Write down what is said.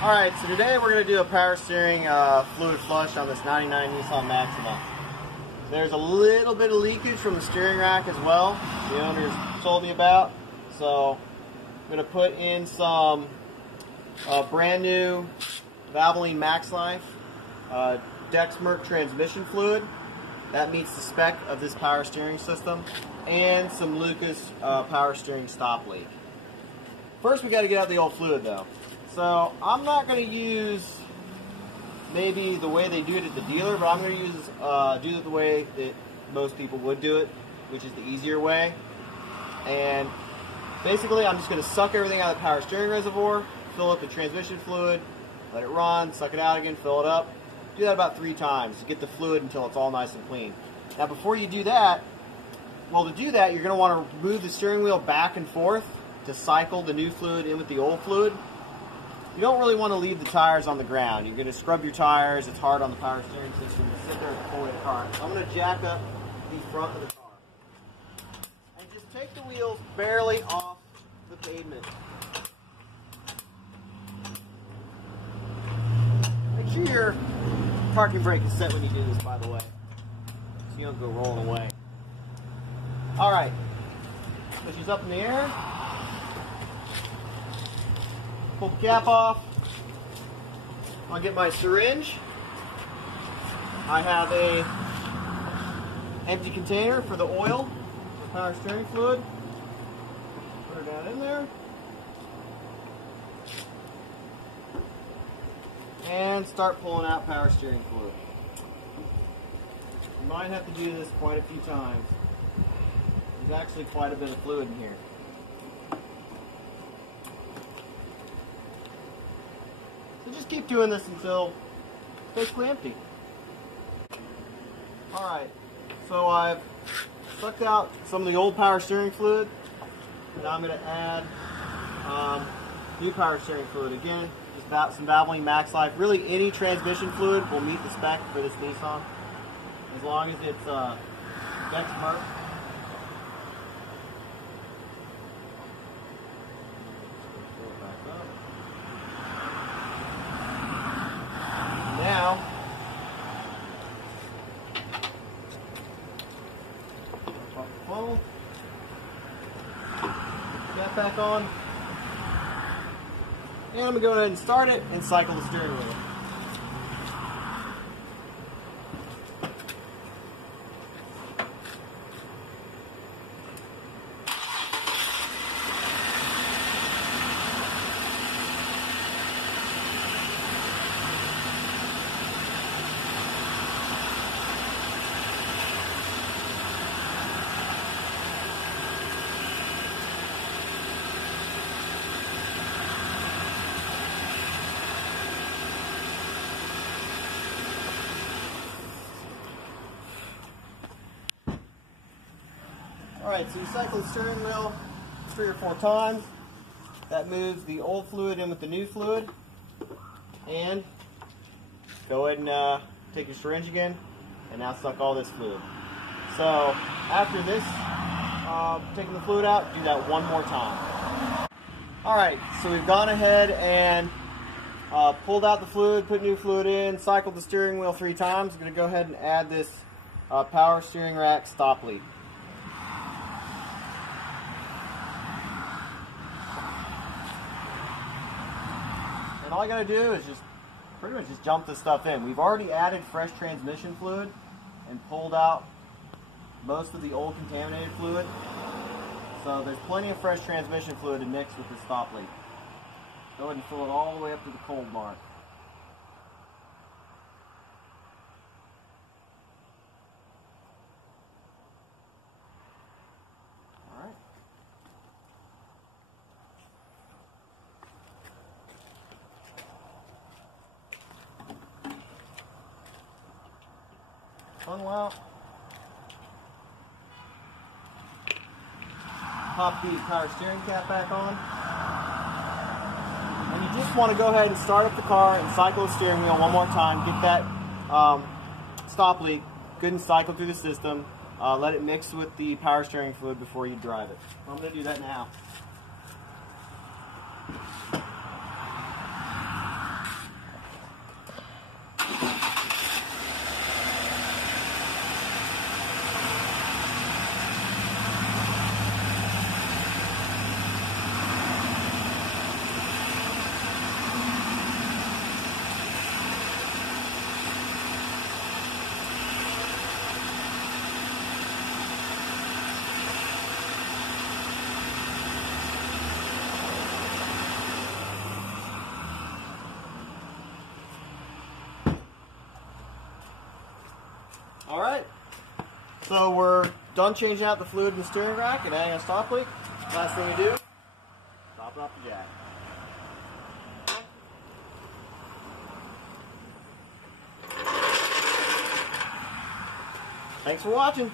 Alright, so today we're going to do a power steering fluid flush on this 99 Nissan Maxima. There's a little bit of leakage from the steering rack as well, the owners told me about. So I'm going to put in some brand new Valvoline MaxLife Dexmerc transmission fluid. That meets the spec of this power steering system, and some Lucas power steering stop leak. First we got to get out the old fluid though. So I'm not going to use maybe the way they do it at the dealer, but I'm going to use do it the way that most people would do it, which is the easier way. And basically I'm just going to suck everything out of the power steering reservoir, fill up the transmission fluid, let it run, suck it out again, fill it up. Do that about 3 times to get the fluid until it's all nice and clean. Now before you do that, well, to do that you're going to want to move the steering wheel back and forth to cycle the new fluid in with the old fluid. You don't really want to leave the tires on the ground. You're going to scrub your tires. It's hard on the power steering system to sit there and pull the car. So I'm going to jack up the front of the car. And just take the wheels barely off the pavement. Make sure your parking brake is set when you do this, by the way, so you don't go rolling away. Alright, so she's up in the air. Pull the cap off. I'll get my syringe. I have a empty container for the oil, the power steering fluid. Put her down in there. And start pulling out power steering fluid. You might have to do this quite a few times. There's actually quite a bit of fluid in here. So just keep doing this until it's basically empty. Alright, so I've sucked out some of the old power steering fluid. Now I'm going to add new power steering fluid. Again, just some Valvoline MaxLife. Really any transmission fluid will meet the spec for this Nissan, as long as it's Dexmerc. Now, pop the funnel, cap back on, and I'm going to go ahead and start it and cycle the steering wheel. Alright, so you cycle the steering wheel 3 or 4 times. That moves the old fluid in with the new fluid. And go ahead and take your syringe again, and now suck all this fluid. So after this, taking the fluid out, do that one more time. Alright, so we've gone ahead and pulled out the fluid, put new fluid in, cycled the steering wheel 3 times. I'm going to go ahead and add this power steering rack stop lead. And all I got to do is just pretty much just jump this stuff in. We've already added fresh transmission fluid and pulled out most of the old contaminated fluid. So there's plenty of fresh transmission fluid to mix with the stop lead. Go ahead and fill it all the way up to the cold mark. Alright. Funnel out. Pop the power steering cap back on. And you just want to go ahead and start up the car and cycle the steering wheel one more time. Get that stop leak good and cycle through the system. Let it mix with the power steering fluid before you drive it. I'm going to do that now. All right. So we're done changing out the fluid in the steering rack and adding a stop leak. Last thing we do, top it off the jack. Thanks for watching.